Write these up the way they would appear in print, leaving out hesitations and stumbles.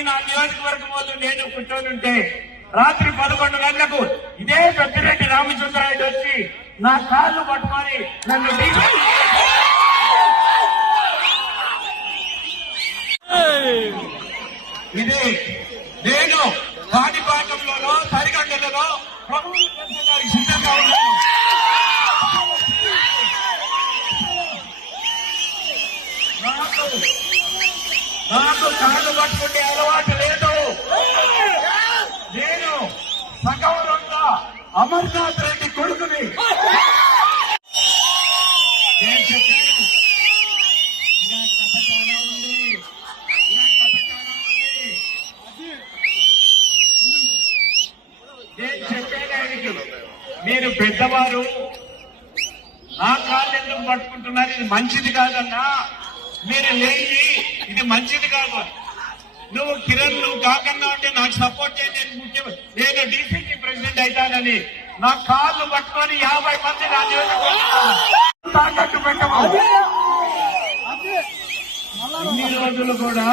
మంది నా నియోజకవర్గం వాళ్ళు నేను కూర్చొని రాత్రి 11 గంటలకు ఇదే పెద్దిరెడ్డి రామచంద్రారెడ్డి వచ్చి నా కాళ్ళు పట్టుకొని నన్ను ఇదే నేను కాణిపాకంలోనో సరిగండలలో ప్రభుత్వం సిద్ధంగా ఉన్నాను. నాకు కాళ్ళు పట్టుకుంటే అలవాటు లేదు. నేను సగౌరవంగా అమర్నాథ్ రెడ్డి కొడుకుని నేను చెప్పాను. ఇలా కథ చాలా ఉంది, ఇలా కథ చాలా ఉంది. నేను చెప్పాను ఆయనకి, మీరు పెద్దవారు నా కాళ్ళు ఎందుకు పట్టుకుంటున్నారు, ఇది మంచిది కాదన్నా, మీరు లేని ఇది మంచిది కాదు. నువ్వు కిరణ్ నువ్వు కాకన్నా ఉంటే నాకు సపోర్ట్ చేయండి, నేను డీసీసీ ప్రెసిడెంట్ అవుతానని నా కాళ్ళు పట్టుకొని 50 మంది నా తాకట్టు పెట్టమని ఇన్ని రోజులు కూడా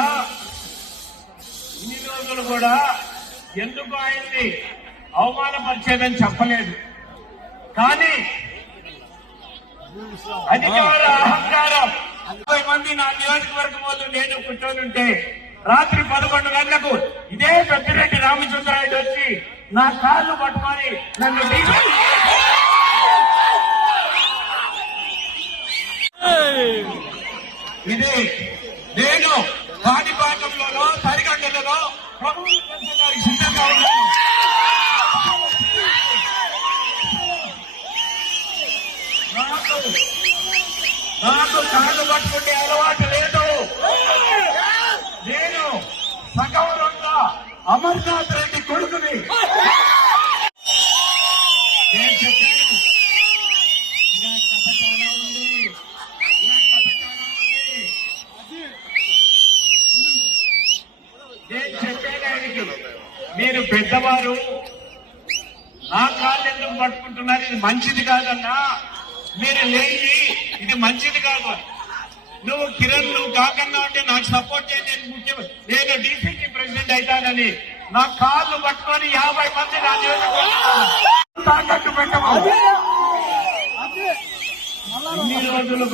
ఎందుకు ఆయన్ని అవమానపరిచేదని చెప్పలేదు. కానీ అధికార అహంకారం 50 మంది నా నియోజకవర్గం వాళ్ళు నేను కూర్చొని రాత్రి 11 గంటలకు ఇదే పెద్దిరెడ్డి రామచంద్రారెడ్డి వచ్చి నా కాళ్ళు పట్టుకొని నన్ను ఇదే నేను కాణిపాకంలోనో సరిగండలలో ప్రభుత్వం సిద్ధంగా ఉన్నాను. నాకు కాళ్ళు పట్టుకుంటే అలవాటు లేదు. నేను సగౌరవంగా అమర్నాథ్ రెడ్డి కొడుకుని నేను చెప్పాను. ఇలా కథ చాలా ఉంది, ఇలా కథ చాలా ఉంది. నేను చెప్పాను ఆయనకి, మీరు పెద్దవారు నా కాళ్ళు ఎందుకు పట్టుకుంటున్నారు, ఇది మంచిది కాదన్నా, మీరు లేని ఇది మంచిది కాదు. నువ్వు కిరణ్ నువ్వు కాకన్నా ఉంటే నాకు సపోర్ట్ చేయండి, నేను డీసీసీ ప్రెసిడెంట్ అవుతానని నా కాళ్ళు పట్టుకొని 50 మంది నా తాకట్టు పెట్టమని ఇన్ని రోజులు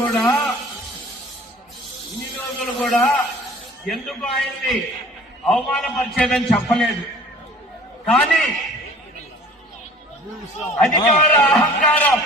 కూడా ఎందుకు ఆయన్ని అవమానపరిచేదని చెప్పలేదు. కానీ అధికార అహంకారం